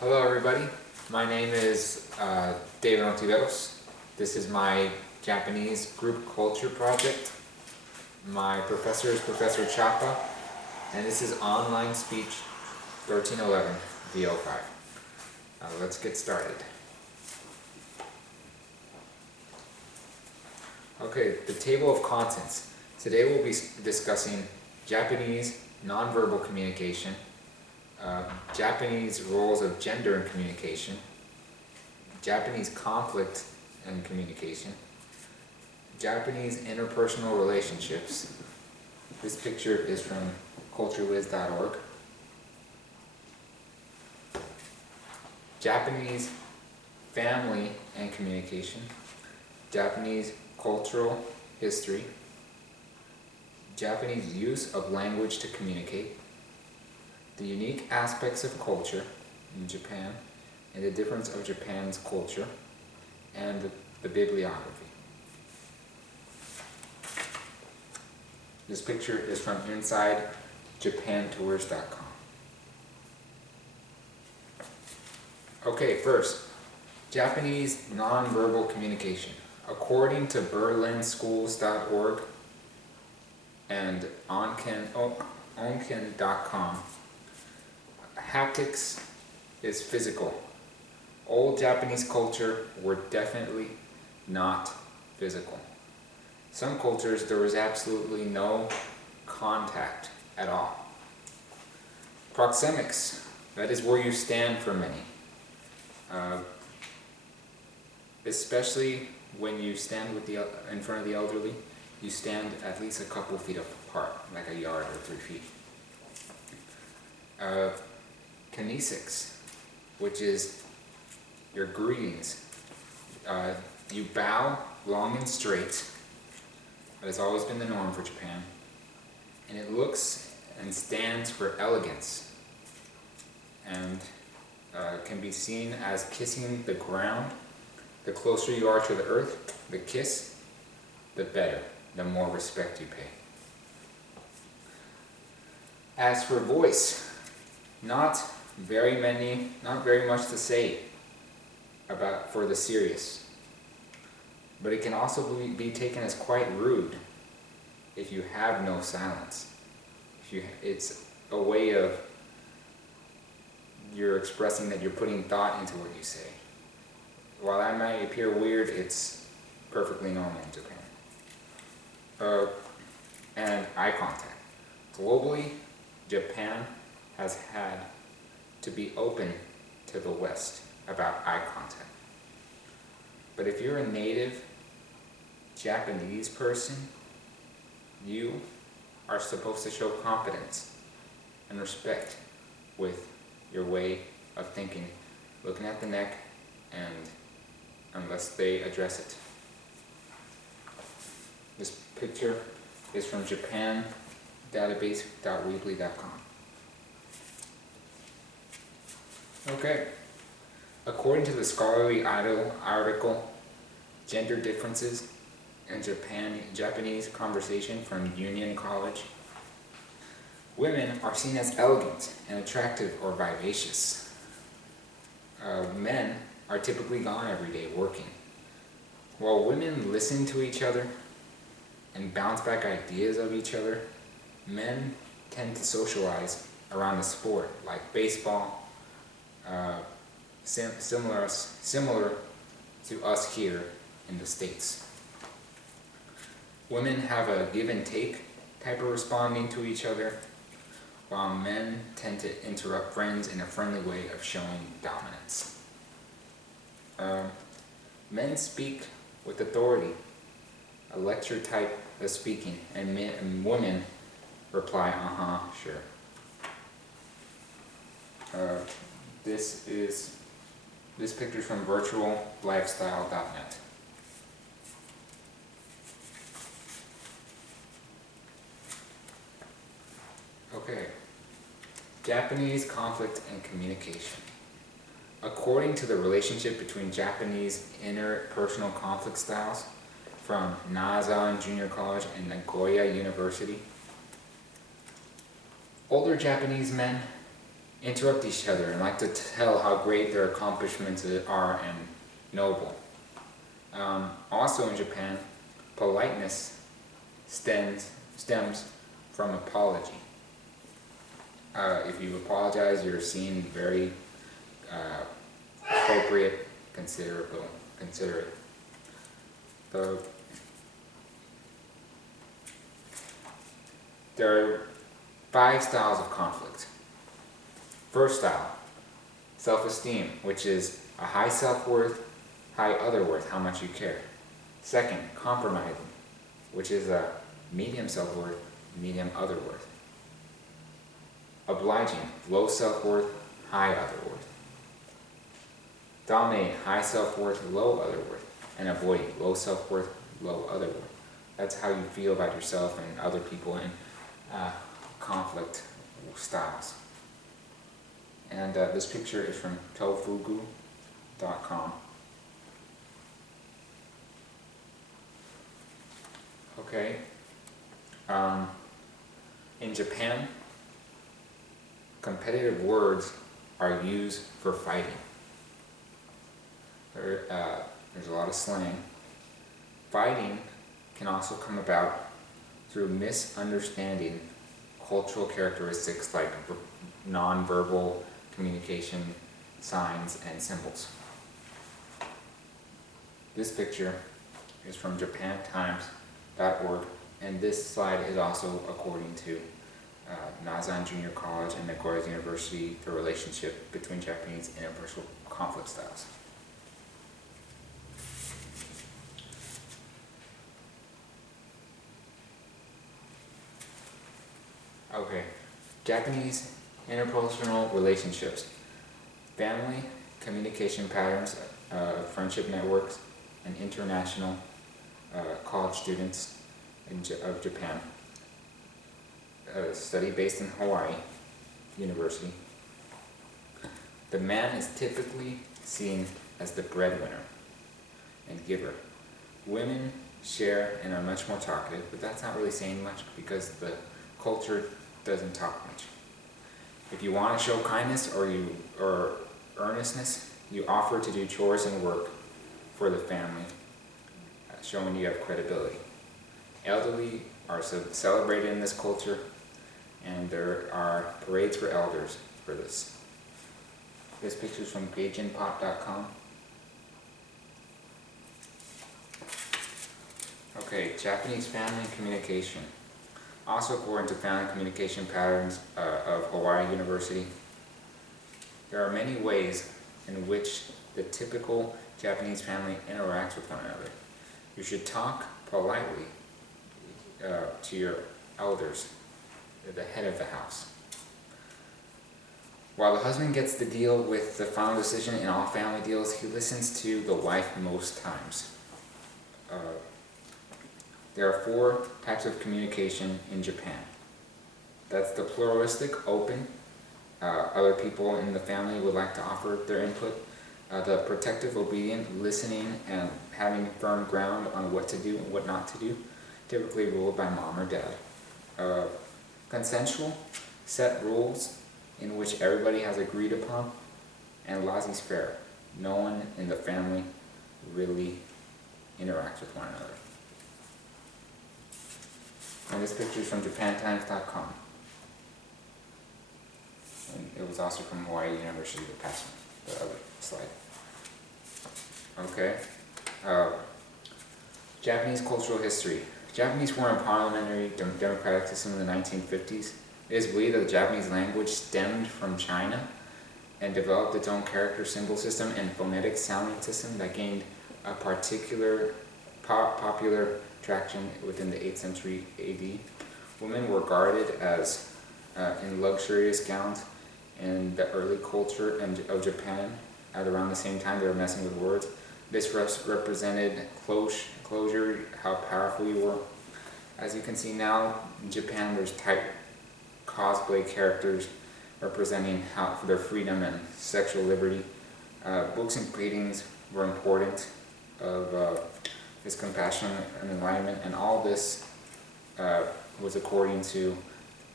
Hello everybody, my name is David Ontiveros. This is my Japanese group culture project. My professor is Professor Chapa, and this is online speech 1311 VO5. Let's get started. Okay, the table of contents. Today we'll be discussing Japanese nonverbal communication, Japanese roles of gender in communication, Japanese conflict in communication, Japanese interpersonal relationships. This picture is from culturewiz.org. Japanese family and communication, Japanese cultural history, Japanese use of language to communicate, the unique aspects of culture in Japan, and the difference of Japan's culture, and the bibliography. This picture is from InsideJapanTours.com. Okay, first, Japanese nonverbal communication. According to berlinschools.org and onken.com, haptics is physical. Old Japanese culture were definitely not physical. Some cultures there was absolutely no contact at all. Proxemics, that is where you stand for many. Especially when you stand in front of the elderly, you stand at least a couple feet apart, like a yard or 3 feet. Kinesics, which is your greetings. You bow long and straight. That has always been the norm for Japan. And it looks and stands for elegance, and can be seen as kissing the ground. The closer you are to the earth, the kiss, the better, the more respect you pay. As for voice, not very much to say for the serious, but it can also be taken as quite rude if you have no silence. It's a way of you're expressing that you're putting thought into what you say. While that might appear weird, it's perfectly normal in Japan. And eye contact. Globally, Japan has had to be open to the West about eye contact. But if you're a native Japanese person, you are supposed to show confidence and respect with your way of thinking, looking at the neck, and unless they address it. This picture is from japandatabase.weebly.com. Okay. According to the scholarly article, Gender Differences in Japanese Conversation from Union College, women are seen as elegant and attractive or vivacious. Men are typically gone every day working. While women listen to each other and bounce back ideas of each other, men tend to socialize around a sport like baseball, similar to us here in the States. Women have a give and take type of responding to each other, while men tend to interrupt friends in a friendly way of showing dominance. Men speak with authority, a lecture type of speaking, and women reply, sure. This picture is from virtuallifestyle.net. Okay, Japanese conflict and communication. According to the relationship between Japanese interpersonal conflict styles from Nazan Junior College and Nagoya University, older Japanese men interrupt each other and like to tell how great their accomplishments are and noble. Also in Japan, politeness stems from apology. If you apologize, you're seen very appropriate, considerate. There are 5 styles of conflict. First style, self-esteem, which is a high self-worth, high other-worth, how much you care. Second, compromising, which is a medium self-worth, medium other-worth. Obliging, low self-worth, high other-worth. Dominate, high self-worth, low other-worth. And avoiding, low self-worth, low other-worth. That's how you feel about yourself and other people in conflict styles. And this picture is from tofugu.com. Okay. In Japan, competitive words are used for fighting. There's a lot of slang. Fighting can also come about through misunderstanding cultural characteristics like non-verbal communication, signs, and symbols. This picture is from japantimes.org, and this slide is also according to Nazan Junior College and Nagoya University, the relationship between Japanese interpersonal conflict styles. Okay, Japanese interpersonal relationships, family, communication patterns, friendship networks, and international college students of Japan. A study based in Hawaii University. The man is typically seen as the breadwinner and giver. Women share and are much more talkative, but that's not really saying much because the culture doesn't talk much. If you want to show kindness or earnestness, you offer to do chores and work for the family, showing you have credibility. Elderly are celebrated in this culture, and there are parades for elders for this. This picture is from gaijinpop.com. Okay, Japanese family communication. Also according to family communication patterns of Hawaii University, there are many ways in which the typical Japanese family interacts with one another. You should talk politely to your elders, the head of the house. While the husband gets to deal with the final decision in all family deals, he listens to the wife most times. There are 4 types of communication in Japan. That's the pluralistic, open. Other people in the family would like to offer their input. The protective, obedient, listening, and having firm ground on what to do and what not to do, typically ruled by mom or dad. Consensual, set rules in which everybody has agreed upon, and laissez-faire. No one in the family really interacts with one another. And this picture is from japantimes.com. And it was also from Hawaii University, the past one, the other slide. Okay. Japanese cultural history. Japanese were a parliamentary democratic system in the 1950s. It is believed that the Japanese language stemmed from China and developed its own character symbol system and phonetic sounding system that gained a particular popular traction within the 8th century AD. Women were guarded as in luxurious gowns in the early culture of Japan. At around the same time, they were messing with words. This represented closure, how powerful you were. As you can see now, in Japan, there's type cosplay characters representing their freedom and sexual liberty. Books and paintings were important of this compassion and enlightenment, and all this was according to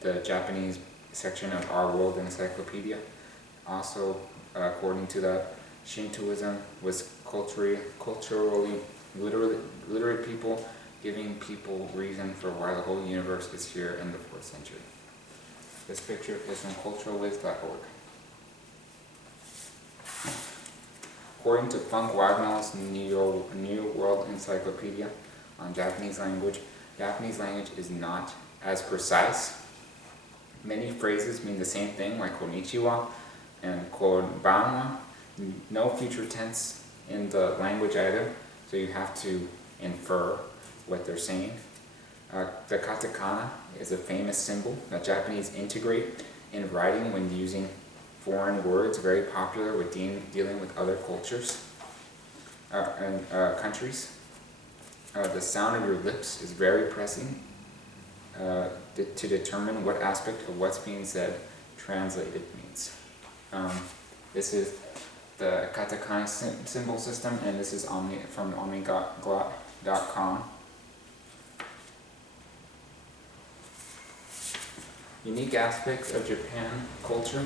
the Japanese section of Our World Encyclopedia. Also, according to that, Shintoism was literate people, giving people reason for why the whole universe is here in the 4th century. This picture is from culturalwiz.org. According to Funk Wagnall's New World Encyclopedia on Japanese language is not as precise. Many phrases mean the same thing, like konnichiwa and konbanwa. No future tense in the language either, so you have to infer what they're saying. The katakana is a famous symbol that Japanese integrate in writing when using foreign words, very popular with dealing with other cultures and countries. The sound of your lips is very pressing to determine what aspect of what's being said translated means. This is the katakana symbol system, and this is from omniglot.com. Unique aspects of Japan culture.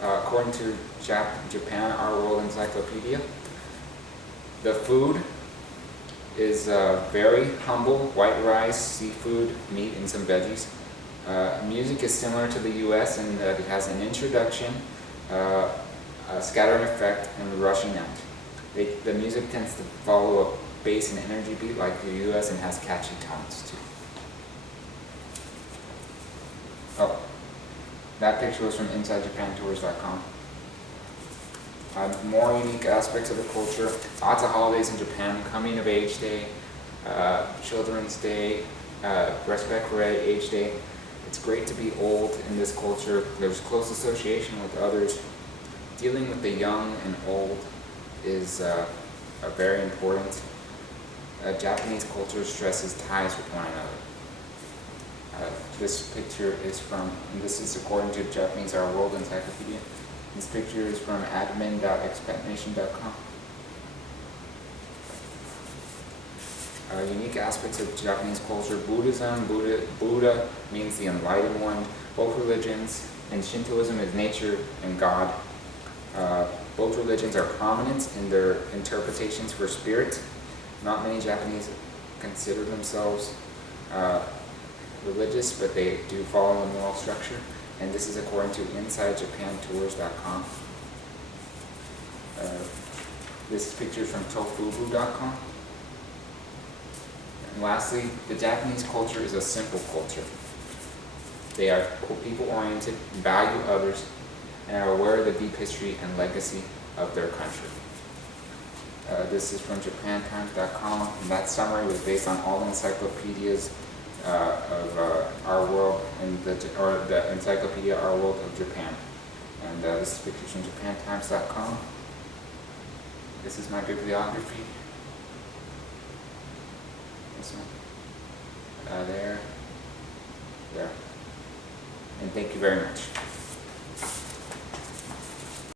According to Japan, Our World Encyclopedia, the food is very humble: white rice, seafood, meat, and some veggies. Music is similar to the US in that it has an introduction, a scattering effect, and a rushing end. The music tends to follow a bass and energy beat like the US and has catchy tones too. Oh, that picture was from InsideJapanTours.com. More unique aspects of the culture. Lots of holidays in Japan: Coming of Age Day, Children's Day, Respect for Age Day. It's great to be old in this culture. There's close association with others. Dealing with the young and old is very important. Japanese culture stresses ties with one another. This picture is from, and this is according to Japanese Our World Encyclopedia. This picture is from admin.expatnation.com. Unique aspects of Japanese culture: Buddhism. Buddha means the enlightened one. Both religions, and Shintoism is nature and God. Both religions are prominent in their interpretations for spirit. Not many Japanese consider themselves religious, but they do follow a moral structure. And this is according to InsideJapanTours.com. This picture is from Tofubu.com. And lastly, the Japanese culture is a simple culture. They are people-oriented, value others, and are aware of the deep history and legacy of their country. This is from JapanTimes.com, and that summary was based on all the encyclopedias of Our World, and the Encyclopedia Our World of Japan. And this is pictures from JapanTimes.com. This is my bibliography. This one. There. And thank you very much.